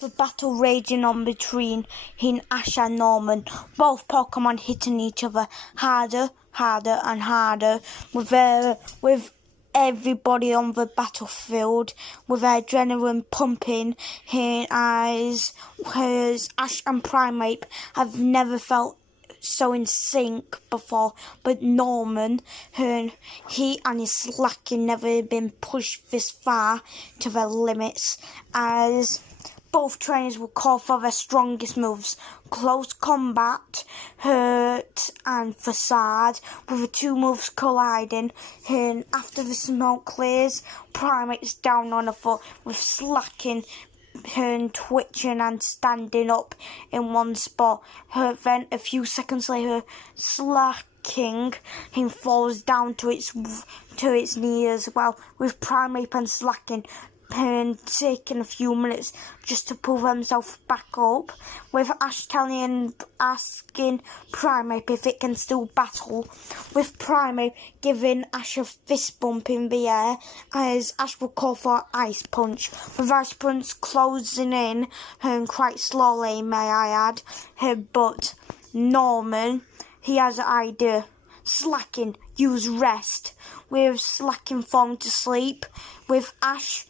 The battle raging on between Ash and Norman, both Pokemon hitting each other harder and harder, with everybody on the battlefield with their adrenaline pumping. As Ash and Primeape have never felt so in sync before, but Norman, he and his Slacking never been pushed this far to their limits, as both trainers will call for their strongest moves: Close Combat, Hurt and Facade, with the two moves colliding. And after the smoke clears, Primate's down on a foot, with Slacking twitching and standing up in one spot. Then a few seconds later, Slacking falls down to its knee as well, with Primeape and Slacking taking a few minutes just to pull themselves back up, with Ash asking Primeape if it can still battle, with Primeape giving Ash a fist bump in the air, as Ash will call for Ice Punch, with Ice Punch closing in quite slowly, may I add. But Norman, he has an idea. Slacking, use Rest, with Slacking falling to sleep, with Ash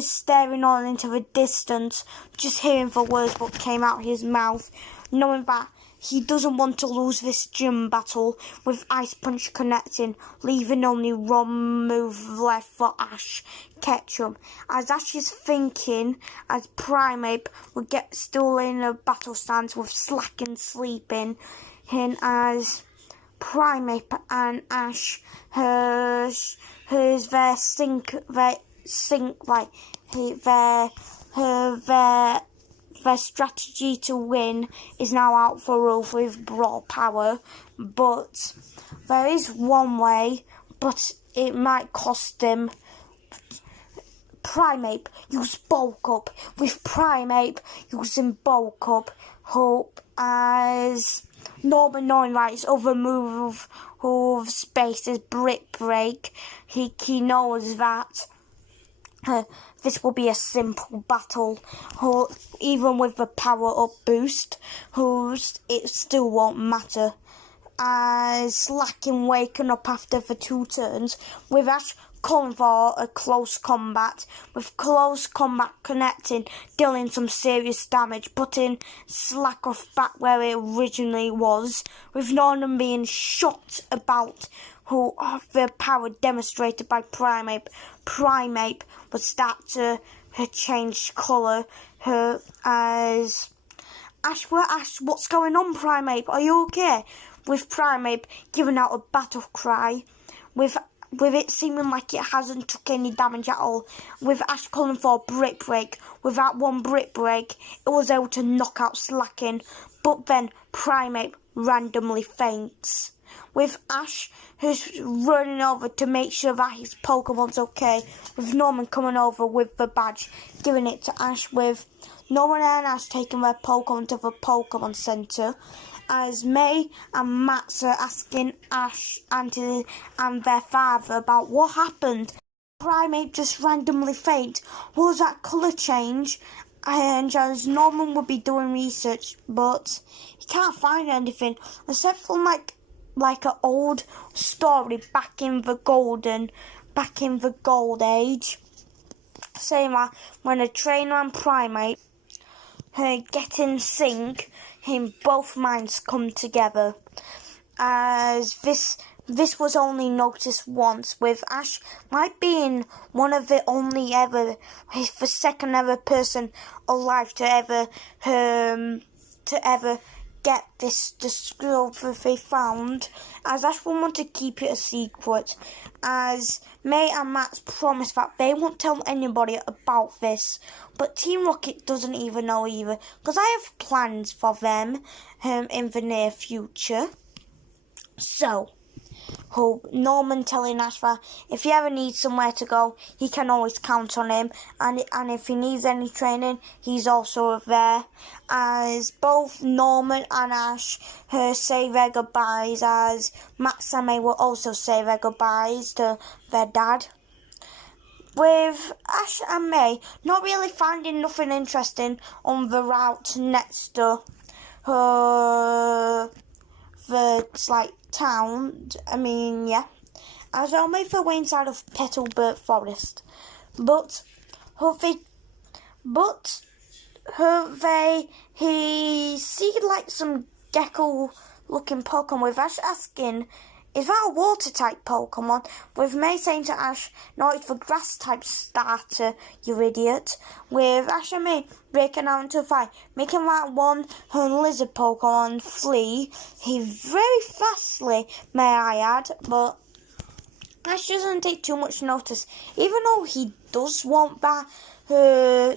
staring on into the distance, just hearing the words what came out of his mouth, knowing that he doesn't want to lose this gym battle, with Ice Punch connecting, leaving only one move left for Ash: Ketchum. As Ash is thinking, as Primeape will get still in a battle stance with Slacking sleeping, and as Primeape and Ash their strategy to win is now out for Wolf with Brawl Power. But there is one way, but it might cost him. Primeape, use Bulk Up, with Primeape using Bulk Up. Hope as Norman, knowing that his other move of space is Brick Break, he knows that this will be a simple battle. Even with the power up boost, it still won't matter. As Slacking waking up after the 2 turns, with Ash calling for a Close Combat, with Close Combat connecting, dealing some serious damage, putting Slack off back where it originally was, with Norman being shocked about the power demonstrated by Primeape. Primeape would start to change colour, as Ash, what's going on, Primeape? Are you okay? With Primeape giving out a battle cry, with it seeming like it hasn't took any damage at all, with Ash calling for Brick Break. With that one Brick Break, it was able to knock out Slacking, but then Primeape randomly faints, with Ash who's running over to make sure that his Pokemon's okay, with Norman coming over with the badge, giving it to Ash, with Norman and Ash taking their Pokemon to the Pokemon Center, as May and Max are asking Ash and their father about what happened. Primeape just randomly faint. What was that colour change? And as Norman would be doing research, but he can't find anything except for like an old story back in the Gold Age, saying that when a trainer and Primeape get in sync, both minds come together. As this was only noticed once, with Ash might being one of the only the second ever person alive to ever get this discovery found, as Ash will want to keep it a secret, as May and Max promise that they won't tell anybody about this, but Team Rocket doesn't even know either, because I have plans for them in the near future. So, Norman telling Ash that if he ever needs somewhere to go, he can always count on him, and if he needs any training, he's also there. As both Norman and Ash say their goodbyes, as Max and May will also say their goodbyes to their dad. with Ash and May not really finding nothing interesting on the route next to the town. As well made their way inside of Petalbert Forest, but he see some gecko-looking Pokemon, with Ash asking, "Is that a water-type Pokemon?" With May saying to Ash, "No, it's the grass-type starter, you idiot." With Ash and May breaking out into a fight, making that one lizard Pokemon flee. He very fastly, may I add, but Ash doesn't take too much notice, even though he does want that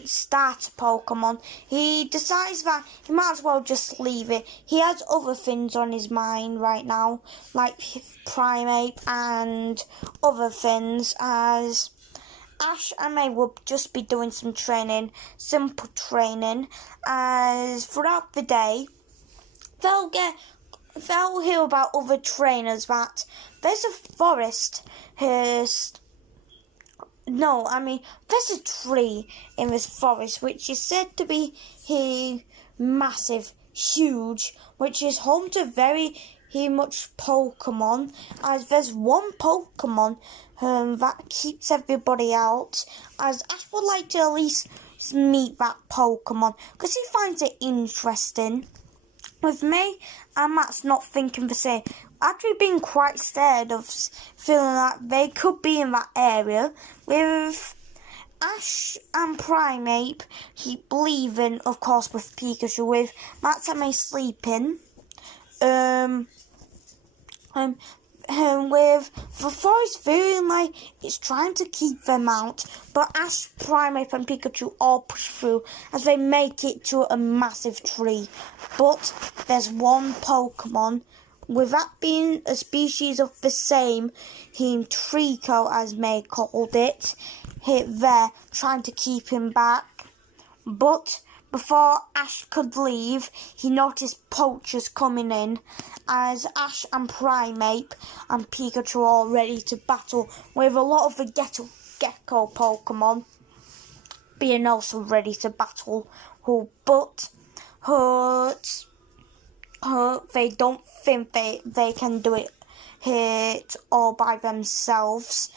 starter Pokemon. He decides that he might as well just leave it. He has other things on his mind right now, like primeape and other things, as Ash and May will just be doing some training, simple training, as throughout the day they'll hear about other trainers that there's a forest. There's a tree in this forest which is said to be massive, huge, which is home to very much Pokemon, as there's one Pokemon that keeps everybody out, as Ash would like to at least meet that Pokemon because he finds it interesting. With me and Matt's not thinking the same. Actually being quite scared of feeling that they could be in that area. With Ash and Primeape, he believing, of course, with Pikachu. With Matt and May sleeping. With the forest feeling like it's trying to keep them out, but Ash, Primeape and Pikachu all push through as they make it to a massive tree. But there's one Pokemon, with that being a species of the same Trico, as May called it, hit there trying to keep him back. But before Ash could leave, he noticed poachers coming in, as Ash and Primeape and Pikachu are all ready to battle, with a lot of the gecko Pokemon being also ready to battle. But they don't think they can do it all by themselves,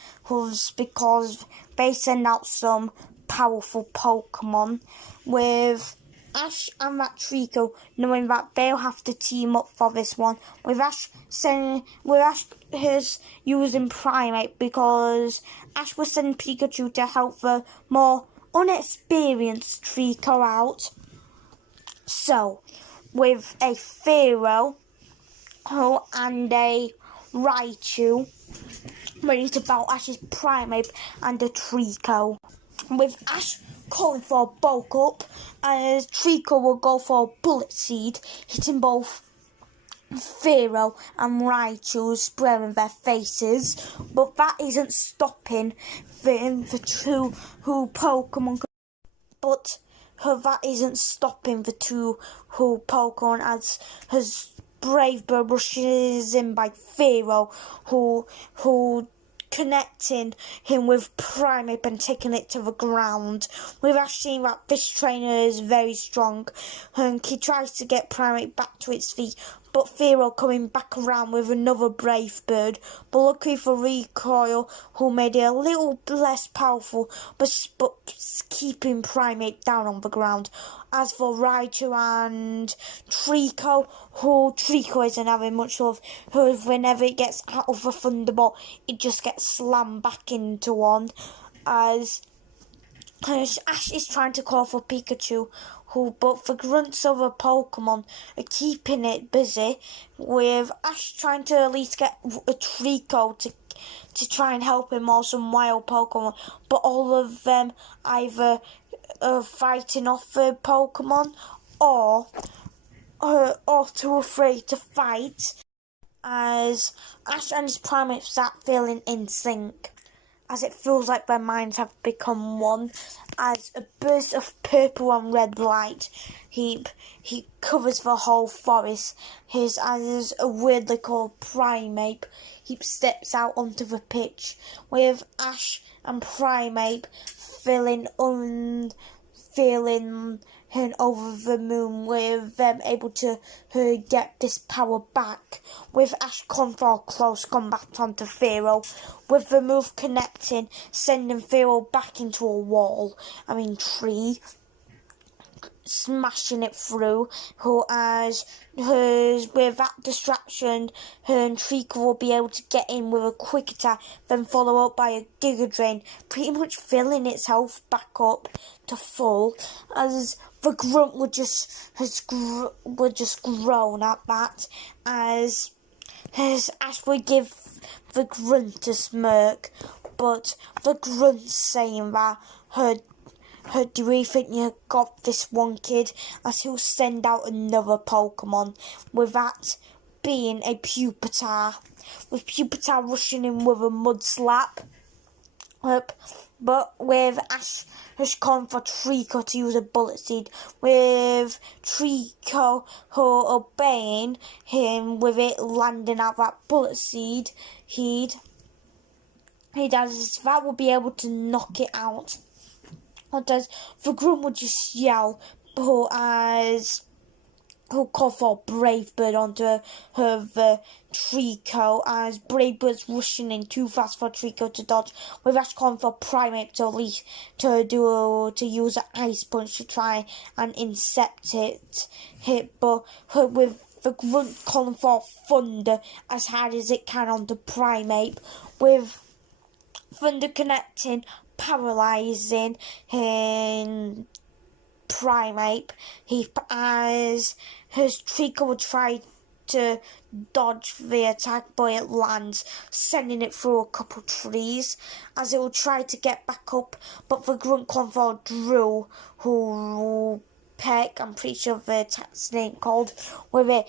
because they send out some powerful Pokemon, with Ash and that Trico knowing that they'll have to team up for this one, with Ash using Primeape, because Ash was sending Pikachu to help the more unexperienced Trico out. So, with a Fearow and a Raichu ready to battle Ash's Primeape and a Trico, with Ash calling for a bulk up, as Trico will go for a Bullet Seed, hitting both Fearow and Raichu, spraying their faces. But that isn't stopping the two Pokemon. But that isn't stopping the two Pokemon, as Brave Bird rushes in by Fearow, who connecting him with Primeape and taking it to the ground. We've actually seen that this trainer is very strong, and he tries to get Primeape back to its feet, but Fearow coming back around with another Brave Bird, but luckily for Recoil, who made it a little less powerful, but keeping Primeape down on the ground. As for Raichu and Trico, Trico isn't having much love, whenever it gets out of a Thunderbolt, it just gets slammed back into one, as Ash is trying to call for Pikachu, but the grunts of a Pokemon are keeping it busy, with Ash trying to at least get a Trico to try and help him, or some wild Pokemon, but all of them either fighting off the Pokemon or too afraid to fight, as Ash and his Primeape start feeling in sync. as it feels like their minds have become one. As a burst of purple and red light, he covers the whole forest. As a weirdly called primeape, he steps out onto the pitch, with Ash and Primeape feeling over the moon, with them able to get this power back, with Ash come for close combat onto Pharaoh, with the move connecting, sending Pharaoh back into a tree, smashing it through. With that distraction, her and Trico will be able to get in with a quick attack, then follow up by a Giga Drain, pretty much filling its health back up to full, as the grunt would just groan at that, as Ash would give the grunt a smirk, but the grunt's saying that do we think you got this one, kid? As he'll send out another Pokemon, with that being a Pupitar, with Pupitar rushing in with a Mud Slap. But with Ash has gone for Trico to use a Bullet Seed, with Trico obeying him, with it landing out that Bullet Seed, that will be able to knock it out. The grunt would just yell, as he'll call for Brave Bird onto the Trico, as Brave Bird's rushing in too fast for Trico to dodge, with Ash calling for Primeape to use an Ice Punch to try and intercept it, but with the grunt calling for Thunder as hard as it can onto Primeape, with Thunder connecting, paralysing in Primeape. As his Trico would try to dodge the attack, but it lands, sending it through a couple trees, as it will try to get back up, but the grunt convert Drew, who Peck, I'm pretty sure the attack's name called, with it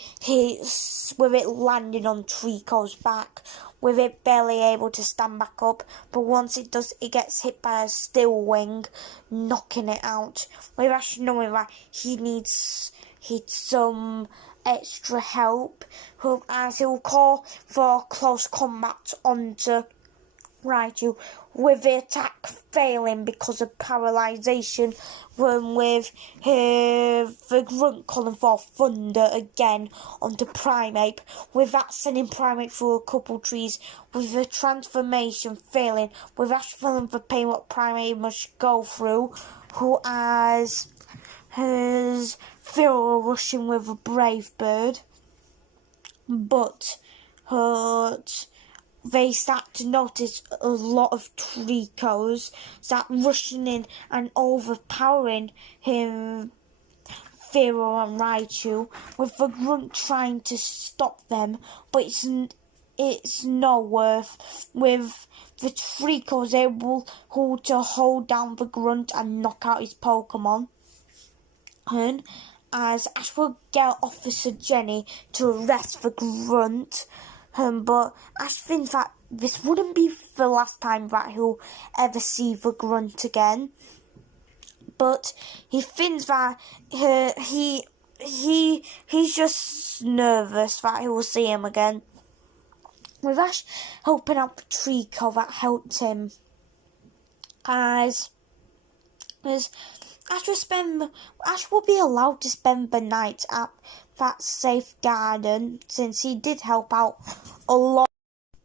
landing on Trico's back, with it barely able to stand back up, but once it does, it gets hit by a Steel Wing, knocking it out, with Ash knowing that he needs some extra help, as he will call for close combat onto Raichu, with the attack failing because of paralysation, with the grunt calling for Thunder again onto Primeape, with that sending Primeape through a couple trees, with the transformation failing, with Ash feeling the pain what Primeape must go through, who has Phil rushing with a Brave Bird, but they start to notice a lot of Tricos start rushing in and overpowering him, Pharaoh and Raichu, with the grunt trying to stop them, but it's no worth, with the Tricos able to hold down the grunt and knock out his Pokemon. As Ash will get Officer Jenny to arrest the grunt, but Ash thinks that this wouldn't be the last time that he'll ever see the grunt again. But he thinks that he's just nervous that he will see him again. With Ash helping out the Trico that helped him, as Ash will be allowed to spend the night at that safe garden, since he did help out a lot.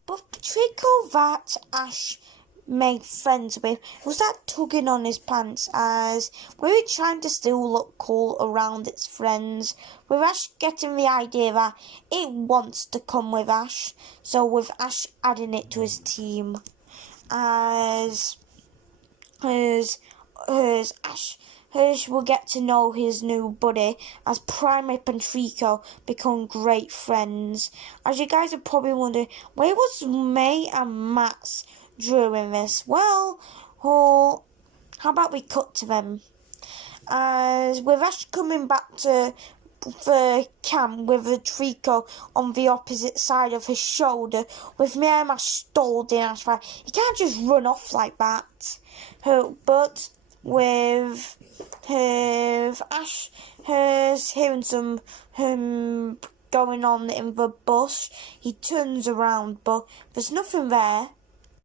But the Trico that Ash made friends with was that tugging on his pants, as we were trying to still look cool around its friends, with Ash getting the idea that it wants to come with Ash, so with Ash adding it to his team, as Ash will get to know his new buddy, as Primeape and Trico become great friends. As you guys are probably wondering, where was May and Max during this? Well, how about we cut to them? As with Ash coming back to the camp with a treacle on the opposite side of his shoulder, with Myanmar stalled in Ashfire. He can't just run off like that. But with Ash hearing some going on in the bush, he turns around, but there's nothing there.